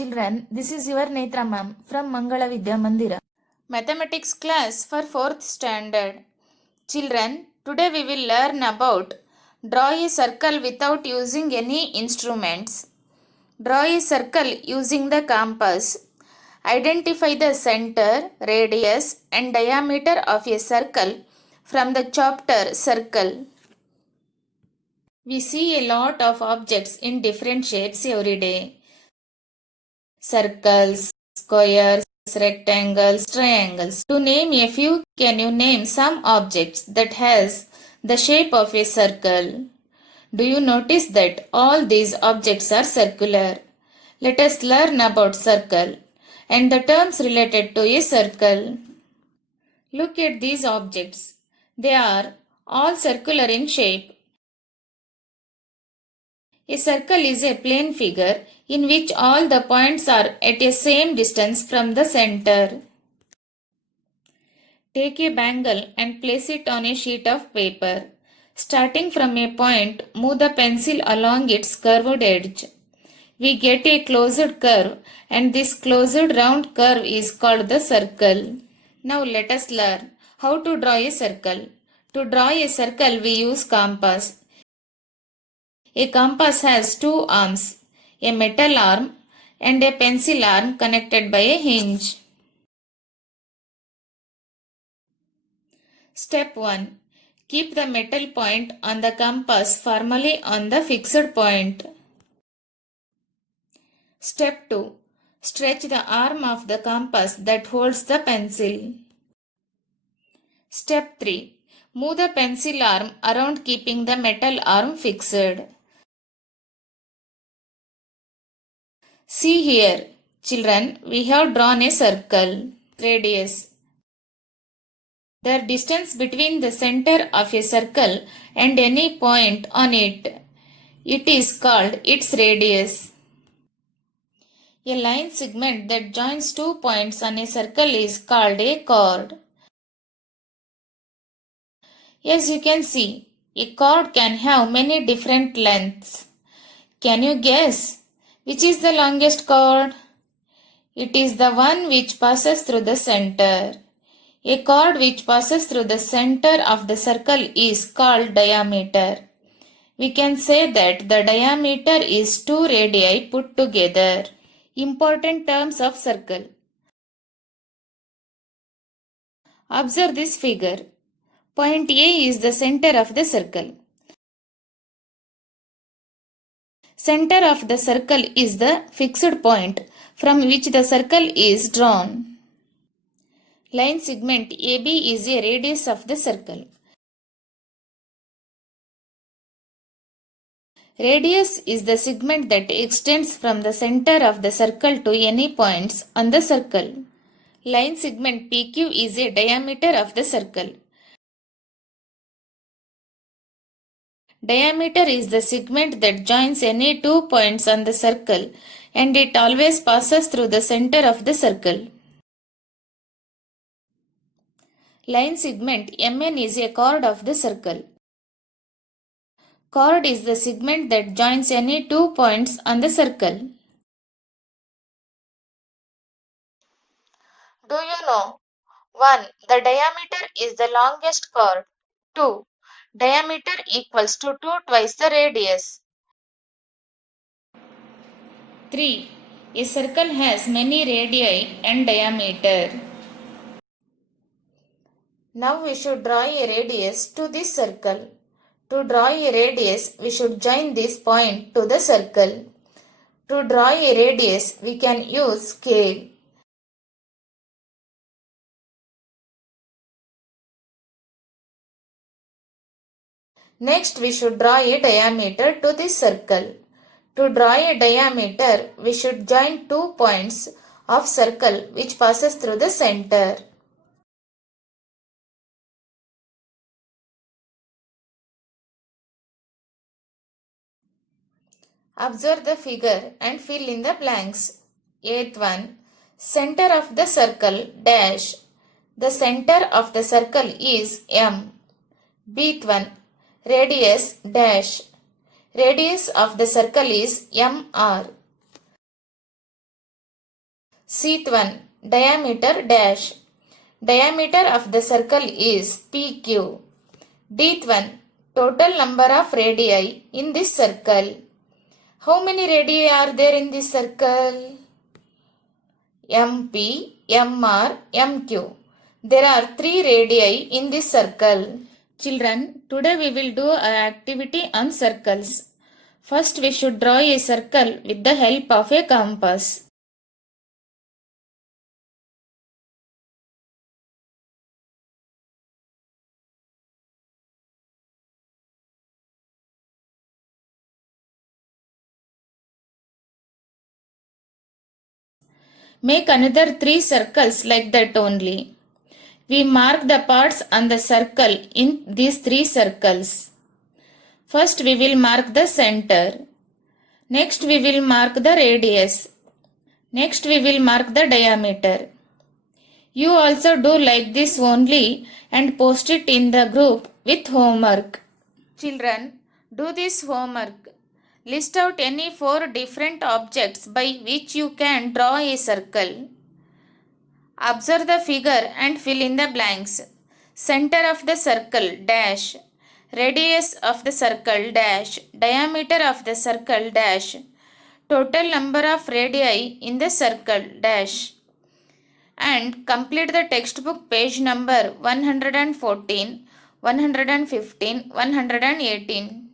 children, this is your Netra ma'am from Mangala Vidya Mandira. Mathematics class for 4th standard. Children, today we will learn about draw a circle without using any instruments. Draw a circle using the compass. Identify the center, radius and diameter of a circle from the chapter Circle. We see a lot of objects in different shapes every day. Circles, squares, rectangles, triangles. To name a few, can you name some objects that has the shape of a circle? Do you notice that all these objects are circular? Let us learn about circle and the terms related to a circle. Look at these objects. They are all circular in shape. A circle is a plane figure in which all the points are at a same distance from the center. Take a bangle and place it on a sheet of paper. Starting from a point, move the pencil along its curved edge. We get a closed curve, and this closed round curve is called the circle. Now let us learn how to draw a circle. To draw a circle, we use compass. A compass has two arms, a metal arm and a pencil arm connected by a hinge. Step 1. Keep the metal point on the compass firmly on the fixed point. Step 2. Stretch the arm of the compass that holds the pencil. Step 3. Move the pencil arm around keeping the metal arm fixed. See here, children, we have drawn a circle. Radius. The distance between the center of a circle and any point on it. It is called its radius. A line segment that joins two points on a circle is called a chord. As you can see, a chord can have many different lengths. Can you guess which is the longest chord? It is the one which passes through the center. A chord which passes through the center of the circle is called diameter. We can say that the diameter is two radii put together. Important terms of circle. Observe this figure. Point A is the center of the circle. Center of the circle is the fixed point from which the circle is drawn. Line segment AB is a radius of the circle. Radius is the segment that extends from the center of the circle to any points on the circle. Line segment PQ is a diameter of the circle. Diameter is the segment that joins any two points on the circle and it always passes through the center of the circle. Line segment MN is a chord of the circle. Chord is the segment that joins any two points on the circle. Do you know? 1. The diameter is the longest chord. 2. Diameter equals to 2 twice the radius. 3. A circle has many radii and diameter. Now we should draw a radius to this circle. To draw a radius, we should join this point to the circle. To draw a radius, we can use scale. Next, we should draw a diameter to this circle. To draw a diameter, we should join two points of circle which passes through the center. Observe the figure and fill in the blanks. 8th one. Center of the circle dash. The center of the circle is M. Bth one. Radius dash. Radius of the circle is MR. Seat 1. Diameter dash. Diameter of the circle is PQ. Dth 1. Total number of radii in this circle. How many radii are there in this circle? MP, MR, MQ. There are 3 radii in this circle. Children, today we will do an activity on circles. First we should draw a circle with the help of a compass. Make another 3 circles like that only. We mark the parts on the circle in these 3 circles. First we will mark the center. Next we will mark the radius. Next we will mark the diameter. You also do like this only and post it in the group with homework. Children, do this homework. List out any 4 different objects by which you can draw a circle. Observe the figure and fill in the blanks. Center of the circle dash. Radius of the circle dash. Diameter of the circle dash. Total number of radii in the circle dash. And complete the textbook page number 114, 115, 118.